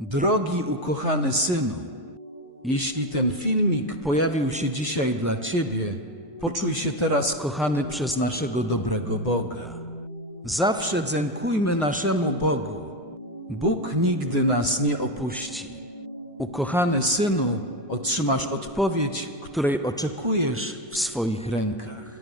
Drogi ukochany synu, jeśli ten filmik pojawił się dzisiaj dla Ciebie, poczuj się teraz kochany przez naszego dobrego Boga. Zawsze dziękujmy naszemu Bogu. Bóg nigdy nas nie opuści. Ukochany synu, otrzymasz odpowiedź, której oczekujesz w swoich rękach.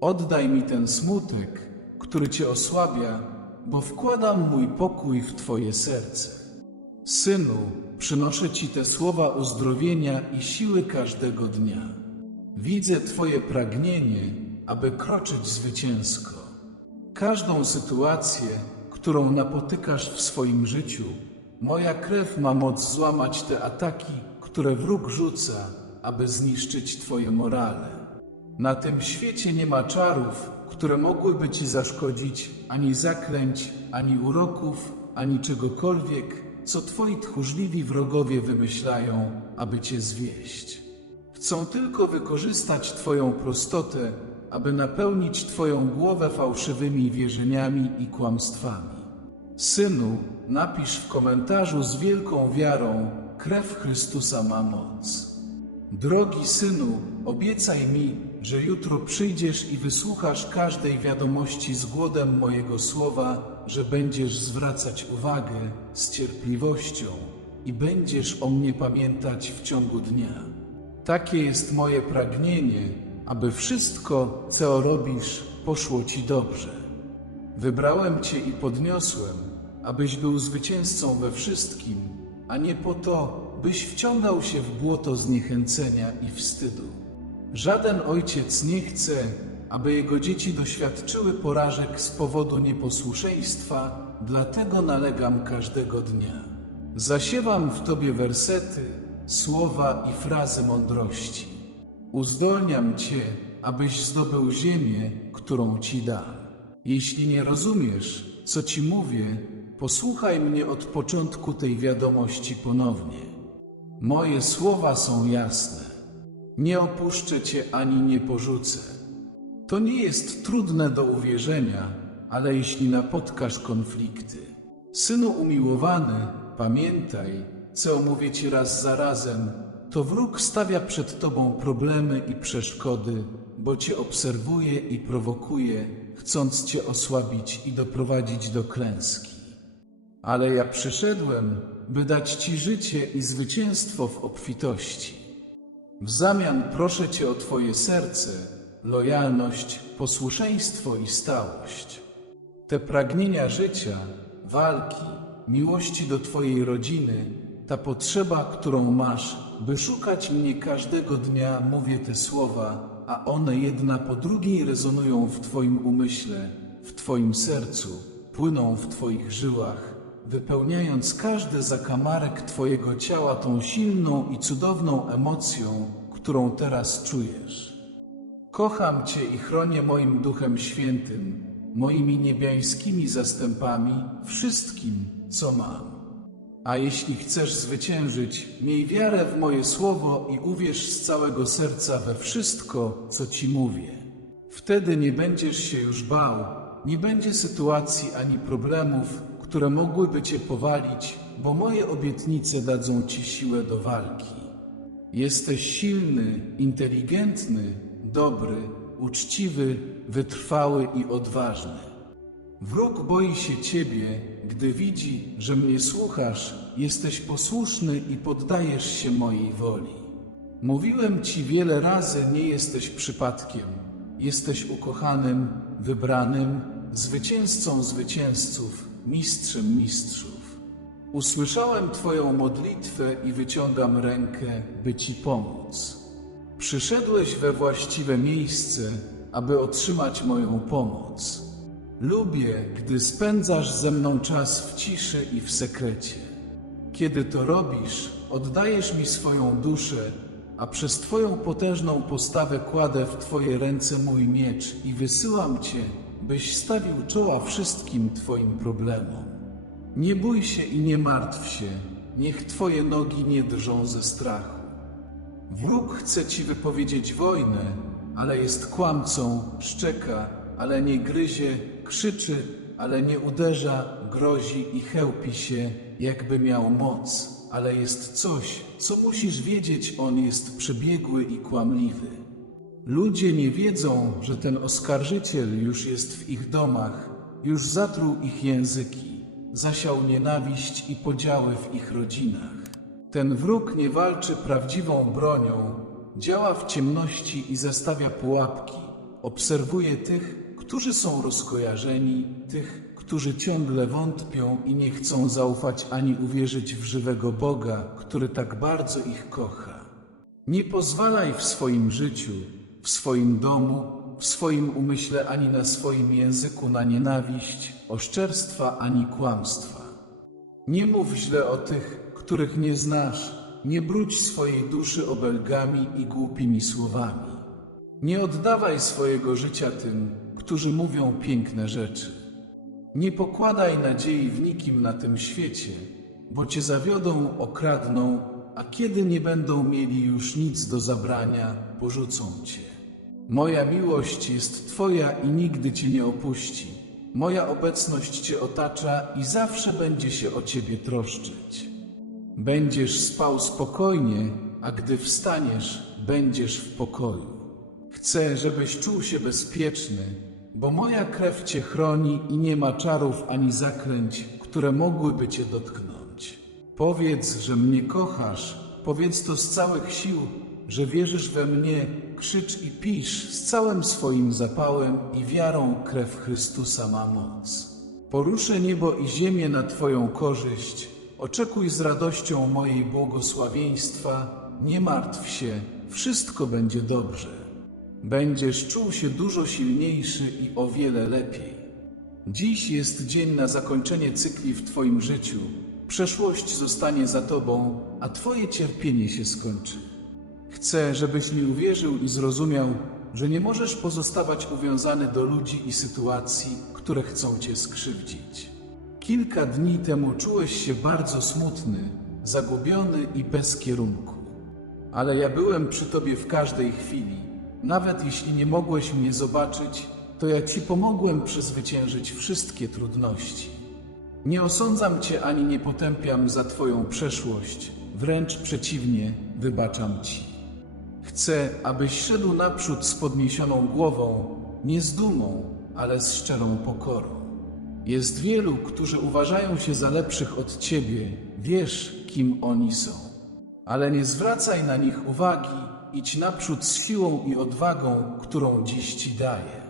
Oddaj mi ten smutek, który Cię osłabia, bo wkładam mój pokój w Twoje serce. Synu, przynoszę Ci te słowa uzdrowienia i siły każdego dnia. Widzę Twoje pragnienie, aby kroczyć zwycięsko. Każdą sytuację, którą napotykasz w swoim życiu, moja krew ma moc złamać te ataki, które wróg rzuca, aby zniszczyć Twoje morale. Na tym świecie nie ma czarów, które mogłyby Ci zaszkodzić, ani zaklęć, ani uroków, ani czegokolwiek, co Twoi tchórzliwi wrogowie wymyślają, aby Cię zwieść. Chcą tylko wykorzystać Twoją prostotę, aby napełnić Twoją głowę fałszywymi wierzeniami i kłamstwami. Synu, napisz w komentarzu z wielką wiarą: Krew Chrystusa ma moc. Drogi synu, obiecaj mi, że jutro przyjdziesz i wysłuchasz każdej wiadomości z głodem mojego słowa, że będziesz zwracać uwagę z cierpliwością i będziesz o mnie pamiętać w ciągu dnia. Takie jest moje pragnienie, aby wszystko, co robisz, poszło ci dobrze. Wybrałem Cię i podniosłem, abyś był zwycięzcą we wszystkim, a nie po to, byś wciągał się w błoto zniechęcenia i wstydu. Żaden ojciec nie chce, aby jego dzieci doświadczyły porażek z powodu nieposłuszeństwa, dlatego nalegam każdego dnia. Zasiewam w Tobie wersety, słowa i frazy mądrości. Uzdolniam Cię, abyś zdobył ziemię, którą Ci dam. Jeśli nie rozumiesz, co Ci mówię, posłuchaj mnie od początku tej wiadomości ponownie. Moje słowa są jasne. Nie opuszczę Cię ani nie porzucę. To nie jest trudne do uwierzenia, ale jeśli napotkasz konflikty. Synu umiłowany, pamiętaj, co mówię Ci raz za razem, to wróg stawia przed Tobą problemy i przeszkody, bo Cię obserwuje i prowokuje, chcąc Cię osłabić i doprowadzić do klęski. Ale ja przyszedłem, by dać Ci życie i zwycięstwo w obfitości. W zamian proszę Cię o Twoje serce, lojalność, posłuszeństwo i stałość. Te pragnienia życia, walki, miłości do Twojej rodziny, ta potrzeba, którą masz, by szukać mnie każdego dnia, mówię te słowa, a one jedna po drugiej rezonują w Twoim umyśle, w Twoim sercu, płyną w Twoich żyłach, wypełniając każdy zakamarek Twojego ciała tą silną i cudowną emocją, którą teraz czujesz. Kocham Cię i chronię moim Duchem Świętym, moimi niebiańskimi zastępami, wszystkim, co mam. A jeśli chcesz zwyciężyć, miej wiarę w moje słowo i uwierz z całego serca we wszystko, co Ci mówię. Wtedy nie będziesz się już bał, nie będzie sytuacji ani problemów, które mogłyby Cię powalić, bo moje obietnice dadzą Ci siłę do walki. Jesteś silny, inteligentny, dobry, uczciwy, wytrwały i odważny. Wróg boi się Ciebie, gdy widzi, że mnie słuchasz, jesteś posłuszny i poddajesz się mojej woli. Mówiłem Ci wiele razy, nie jesteś przypadkiem. Jesteś ukochanym, wybranym, zwycięzcą zwycięzców, mistrzem mistrzów. Usłyszałem Twoją modlitwę i wyciągam rękę, by Ci pomóc. Przyszedłeś we właściwe miejsce, aby otrzymać moją pomoc. Lubię, gdy spędzasz ze mną czas w ciszy i w sekrecie. Kiedy to robisz, oddajesz mi swoją duszę, a przez Twoją potężną postawę kładę w Twoje ręce mój miecz i wysyłam Cię, byś stawił czoła wszystkim Twoim problemom. Nie bój się i nie martw się, niech Twoje nogi nie drżą ze strachu. Wróg chce ci wypowiedzieć wojnę, ale jest kłamcą, szczeka, ale nie gryzie, krzyczy, ale nie uderza, grozi i chełpi się, jakby miał moc. Ale jest coś, co musisz wiedzieć, on jest przebiegły i kłamliwy. Ludzie nie wiedzą, że ten oskarżyciel już jest w ich domach, już zatruł ich języki, zasiał nienawiść i podziały w ich rodzinach. Ten wróg nie walczy prawdziwą bronią, działa w ciemności i zastawia pułapki. Obserwuje tych, którzy są rozkojarzeni, tych, którzy ciągle wątpią i nie chcą zaufać ani uwierzyć w żywego Boga, który tak bardzo ich kocha. Nie pozwalaj w swoim życiu, w swoim domu, w swoim umyśle ani na swoim języku na nienawiść, oszczerstwa ani kłamstwa. Nie mów źle o tych, których nie znasz, nie brudź swojej duszy obelgami i głupimi słowami. Nie oddawaj swojego życia tym, którzy mówią piękne rzeczy. Nie pokładaj nadziei w nikim na tym świecie, bo cię zawiodą, okradną, a kiedy nie będą mieli już nic do zabrania, porzucą cię. Moja miłość jest Twoja i nigdy Cię nie opuści. Moja obecność Cię otacza i zawsze będzie się o Ciebie troszczyć. Będziesz spał spokojnie, a gdy wstaniesz, będziesz w pokoju. Chcę, żebyś czuł się bezpieczny, bo moja krew Cię chroni i nie ma czarów ani zaklęć, które mogłyby Cię dotknąć. Powiedz, że mnie kochasz, powiedz to z całych sił, że wierzysz we mnie, krzycz i pisz z całym swoim zapałem i wiarą krew Chrystusa ma moc. Poruszę niebo i ziemię na Twoją korzyść, oczekuj z radością mojej błogosławieństwa, nie martw się, wszystko będzie dobrze. Będziesz czuł się dużo silniejszy i o wiele lepiej. Dziś jest dzień na zakończenie cykli w Twoim życiu. Przeszłość zostanie za Tobą, a Twoje cierpienie się skończy. Chcę, żebyś mi uwierzył i zrozumiał, że nie możesz pozostawać uwiązany do ludzi i sytuacji, które chcą cię skrzywdzić. Kilka dni temu czułeś się bardzo smutny, zagubiony i bez kierunku. Ale ja byłem przy tobie w każdej chwili. Nawet jeśli nie mogłeś mnie zobaczyć, to ja ci pomogłem przezwyciężyć wszystkie trudności. Nie osądzam cię ani nie potępiam za twoją przeszłość, wręcz przeciwnie, wybaczam ci. Chcę, abyś szedł naprzód z podniesioną głową, nie z dumą, ale z szczerą pokorą. Jest wielu, którzy uważają się za lepszych od ciebie, wiesz, kim oni są. Ale nie zwracaj na nich uwagi, idź naprzód z siłą i odwagą, którą dziś ci daję.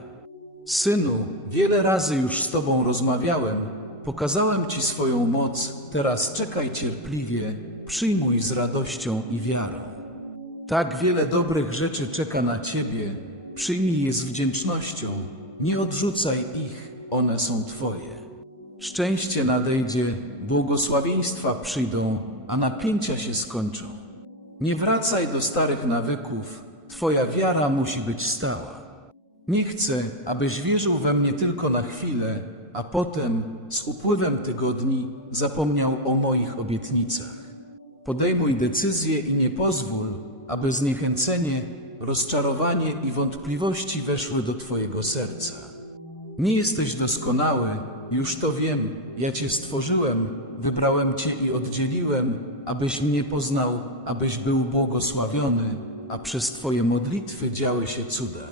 Synu, wiele razy już z Tobą rozmawiałem, pokazałem Ci swoją moc, teraz czekaj cierpliwie, przyjmuj z radością i wiarą. Tak wiele dobrych rzeczy czeka na Ciebie, przyjmij je z wdzięcznością, nie odrzucaj ich, one są Twoje. Szczęście nadejdzie, błogosławieństwa przyjdą, a napięcia się skończą. Nie wracaj do starych nawyków, Twoja wiara musi być stała. Nie chcę, abyś wierzył we mnie tylko na chwilę, a potem, z upływem tygodni, zapomniał o moich obietnicach. Podejmuj decyzję i nie pozwól, aby zniechęcenie, rozczarowanie i wątpliwości weszły do Twojego serca. Nie jesteś doskonały, już to wiem, ja Cię stworzyłem, wybrałem Cię i oddzieliłem, abyś mnie poznał, abyś był błogosławiony, a przez Twoje modlitwy działy się cuda.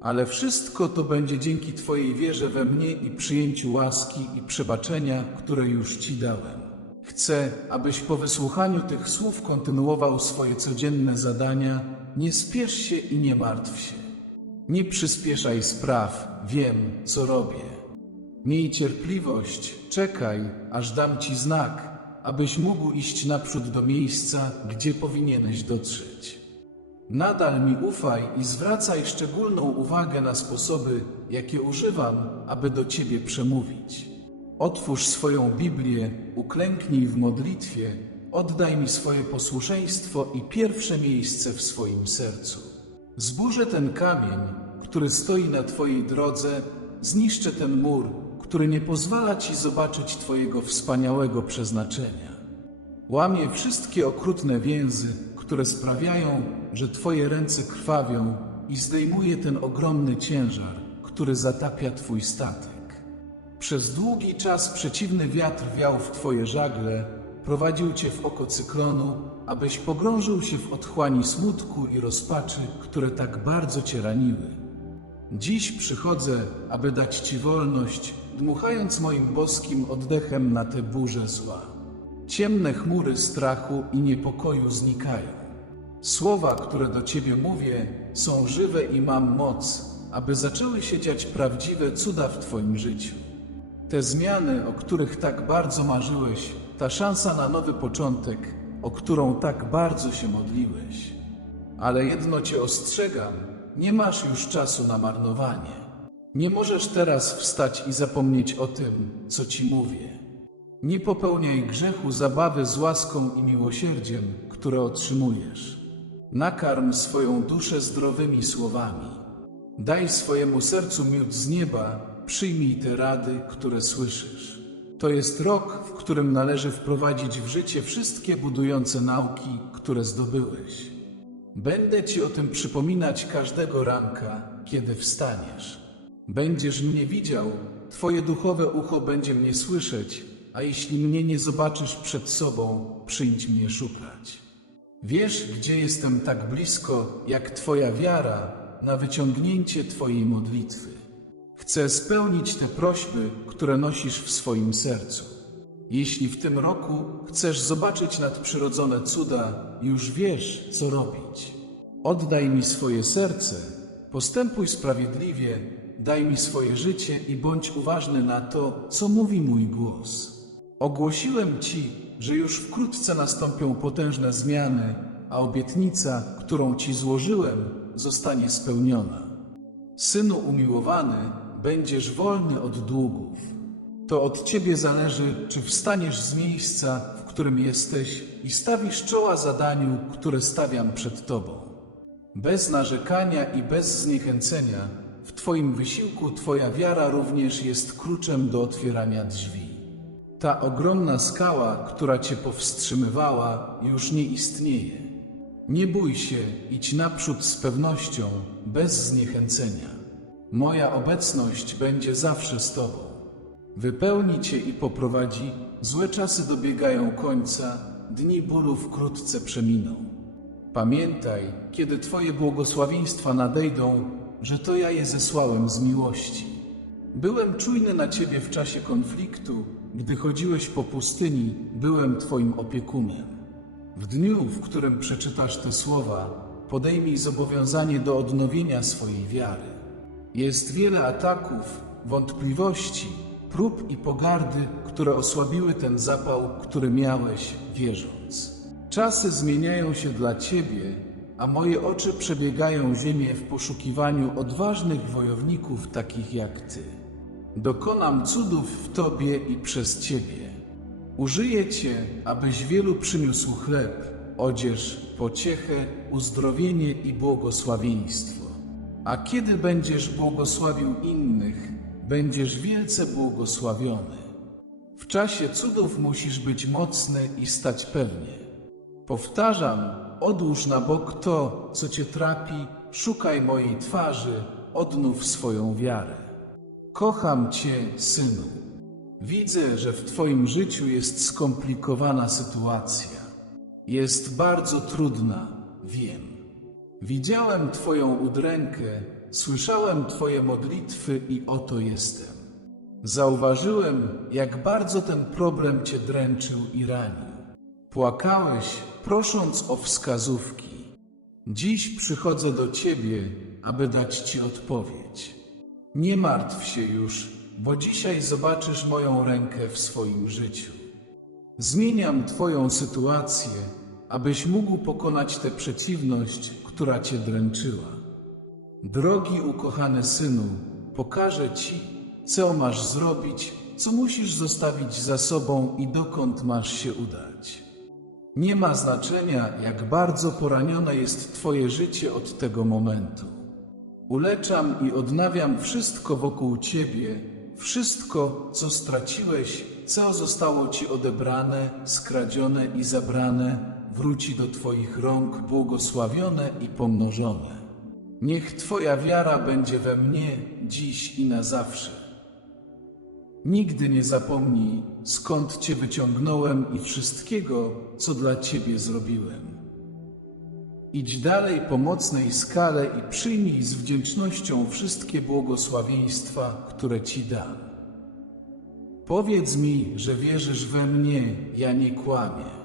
Ale wszystko to będzie dzięki Twojej wierze we mnie i przyjęciu łaski i przebaczenia, które już Ci dałem. Chcę, abyś po wysłuchaniu tych słów kontynuował swoje codzienne zadania. Nie spiesz się i nie martw się. Nie przyspieszaj spraw, wiem, co robię. Miej cierpliwość, czekaj, aż dam Ci znak, abyś mógł iść naprzód do miejsca, gdzie powinieneś dotrzeć. Nadal mi ufaj i zwracaj szczególną uwagę na sposoby, jakie używam, aby do Ciebie przemówić. Otwórz swoją Biblię, uklęknij w modlitwie, oddaj mi swoje posłuszeństwo i pierwsze miejsce w swoim sercu. Zburzę ten kamień, który stoi na Twojej drodze, zniszczę ten mur, który nie pozwala Ci zobaczyć Twojego wspaniałego przeznaczenia. Łamię wszystkie okrutne więzy, które sprawiają, że Twoje ręce krwawią i zdejmuję ten ogromny ciężar, który zatapia Twój statek. Przez długi czas przeciwny wiatr wiał w twoje żagle, prowadził cię w oko cyklonu, abyś pogrążył się w otchłani smutku i rozpaczy, które tak bardzo cię raniły. Dziś przychodzę, aby dać ci wolność, dmuchając moim boskim oddechem na te burze zła. Ciemne chmury strachu i niepokoju znikają. Słowa, które do ciebie mówię, są żywe i mam moc, aby zaczęły się dziać prawdziwe cuda w twoim życiu. Te zmiany, o których tak bardzo marzyłeś, ta szansa na nowy początek, o którą tak bardzo się modliłeś. Ale jedno cię ostrzegam, nie masz już czasu na marnowanie. Nie możesz teraz wstać i zapomnieć o tym, co ci mówię. Nie popełniaj grzechu zabawy z łaską i miłosierdziem, które otrzymujesz. Nakarm swoją duszę zdrowymi słowami. Daj swojemu sercu miód z nieba, przyjmij te rady, które słyszysz. To jest rok, w którym należy wprowadzić w życie wszystkie budujące nauki, które zdobyłeś. Będę ci o tym przypominać każdego ranka, kiedy wstaniesz. Będziesz mnie widział, twoje duchowe ucho będzie mnie słyszeć, a jeśli mnie nie zobaczysz przed sobą, przyjdź mnie szukać. Wiesz, gdzie jestem tak blisko, jak Twoja wiara na wyciągnięcie Twojej modlitwy. Chcę spełnić te prośby, które nosisz w swoim sercu. Jeśli w tym roku chcesz zobaczyć nadprzyrodzone cuda, już wiesz, co robić. Oddaj mi swoje serce, postępuj sprawiedliwie, daj mi swoje życie i bądź uważny na to, co mówi mój głos. Ogłosiłem Ci, że już wkrótce nastąpią potężne zmiany, a obietnica, którą Ci złożyłem, zostanie spełniona. Synu umiłowany, będziesz wolny od długów. To od Ciebie zależy, czy wstaniesz z miejsca, w którym jesteś i stawisz czoła zadaniu, które stawiam przed Tobą. Bez narzekania i bez zniechęcenia, w Twoim wysiłku Twoja wiara również jest kluczem do otwierania drzwi. Ta ogromna skała, która cię powstrzymywała, już nie istnieje. Nie bój się, idź naprzód z pewnością, bez zniechęcenia. Moja obecność będzie zawsze z Tobą. Wypełni Cię i poprowadzi, złe czasy dobiegają końca, dni bólu wkrótce przeminą. Pamiętaj, kiedy Twoje błogosławieństwa nadejdą, że to ja je zesłałem z miłości. Byłem czujny na Ciebie w czasie konfliktu, gdy chodziłeś po pustyni, byłem Twoim opiekunem. W dniu, w którym przeczytasz te słowa, podejmij zobowiązanie do odnowienia swojej wiary. Jest wiele ataków, wątpliwości, prób i pogardy, które osłabiły ten zapał, który miałeś, wierząc. Czasy zmieniają się dla Ciebie, a moje oczy przebiegają ziemię w poszukiwaniu odważnych wojowników takich jak Ty. Dokonam cudów w Tobie i przez Ciebie. Użyję Cię, abyś wielu przyniósł chleb, odzież, pociechę, uzdrowienie i błogosławieństwo. A kiedy będziesz błogosławił innych, będziesz wielce błogosławiony. W czasie cudów musisz być mocny i stać pewnie. Powtarzam, odłóż na bok to, co cię trapi, szukaj mojej twarzy, odnów swoją wiarę. Kocham cię, synu. Widzę, że w twoim życiu jest skomplikowana sytuacja. Jest bardzo trudna, wiem. Widziałem twoją udrękę, słyszałem twoje modlitwy i oto jestem. Zauważyłem, jak bardzo ten problem cię dręczył i ranił. Płakałeś, prosząc o wskazówki. Dziś przychodzę do ciebie, aby dać ci odpowiedź. Nie martw się już, bo dzisiaj zobaczysz moją rękę w swoim życiu. Zmieniam Twoją sytuację, abyś mógł pokonać tę przeciwność, która Cię dręczyła. Drogi ukochany synu, pokażę Ci, co masz zrobić, co musisz zostawić za sobą i dokąd masz się udać. Nie ma znaczenia, jak bardzo poranione jest Twoje życie od tego momentu. Uleczam i odnawiam wszystko wokół Ciebie, wszystko, co straciłeś, co zostało Ci odebrane, skradzione i zabrane, wróci do Twoich rąk błogosławione i pomnożone. Niech Twoja wiara będzie we mnie dziś i na zawsze. Nigdy nie zapomnij, skąd Cię wyciągnąłem i wszystkiego, co dla Ciebie zrobiłem. Idź dalej po mocnej skale i przyjmij z wdzięcznością wszystkie błogosławieństwa, które Ci dam. Powiedz mi, że wierzysz we mnie, ja nie kłamię.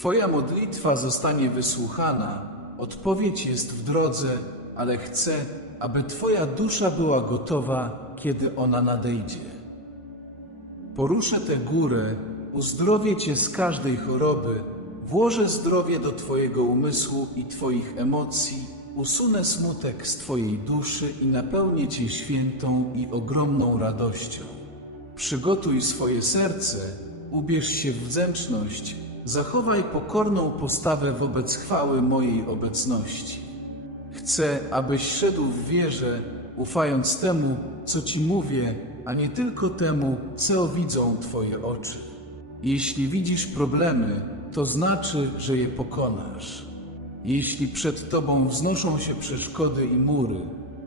Twoja modlitwa zostanie wysłuchana, odpowiedź jest w drodze, ale chcę, aby Twoja dusza była gotowa, kiedy ona nadejdzie. Poruszę tę górę, uzdrowię Cię z każdej choroby, włożę zdrowie do Twojego umysłu i Twoich emocji, usunę smutek z Twojej duszy i napełnię Cię świętą i ogromną radością. Przygotuj swoje serce, ubierz się w wdzięczność, zachowaj pokorną postawę wobec chwały mojej obecności. Chcę, abyś szedł w wierze, ufając temu, co Ci mówię, a nie tylko temu, co widzą Twoje oczy. Jeśli widzisz problemy, to znaczy, że je pokonasz. Jeśli przed Tobą wznoszą się przeszkody i mury,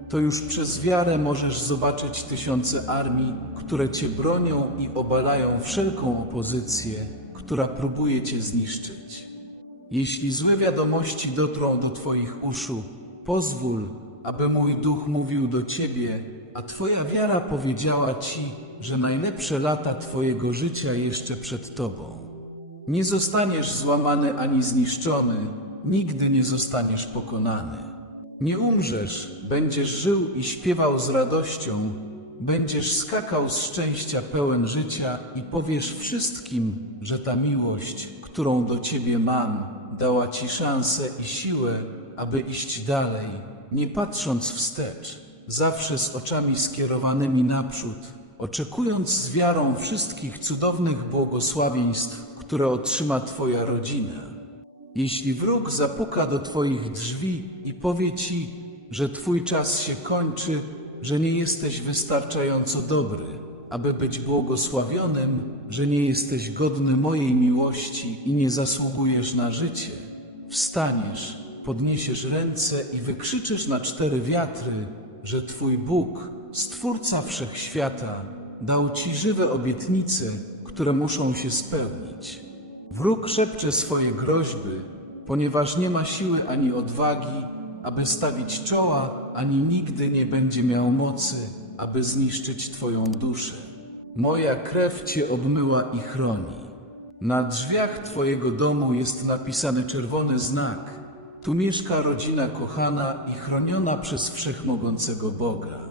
to już przez wiarę możesz zobaczyć tysiące armii, które Cię bronią i obalają wszelką opozycję, która próbuje Cię zniszczyć. Jeśli złe wiadomości dotrą do Twoich uszu, pozwól, aby mój duch mówił do Ciebie, a Twoja wiara powiedziała Ci, że najlepsze lata Twojego życia jeszcze przed Tobą. Nie zostaniesz złamany ani zniszczony, nigdy nie zostaniesz pokonany. Nie umrzesz, będziesz żył i śpiewał z radością, będziesz skakał z szczęścia pełen życia i powiesz wszystkim, że ta miłość, którą do Ciebie mam, dała Ci szansę i siłę, aby iść dalej, nie patrząc wstecz, zawsze z oczami skierowanymi naprzód, oczekując z wiarą wszystkich cudownych błogosławieństw, które otrzyma Twoja rodzina. Jeśli wróg zapuka do Twoich drzwi i powie Ci, że Twój czas się kończy, że nie jesteś wystarczająco dobry, aby być błogosławionym, że nie jesteś godny mojej miłości i nie zasługujesz na życie, wstaniesz, podniesiesz ręce i wykrzyczysz na cztery wiatry, że Twój Bóg, Stwórca Wszechświata, dał Ci żywe obietnice, które muszą się spełnić. Wróg szepcze swoje groźby, ponieważ nie ma siły ani odwagi, aby stawić czoła, ani nigdy nie będzie miał mocy, aby zniszczyć Twoją duszę. Moja krew Cię obmyła i chroni. Na drzwiach Twojego domu jest napisany czerwony znak. Tu mieszka rodzina kochana i chroniona przez wszechmogącego Boga.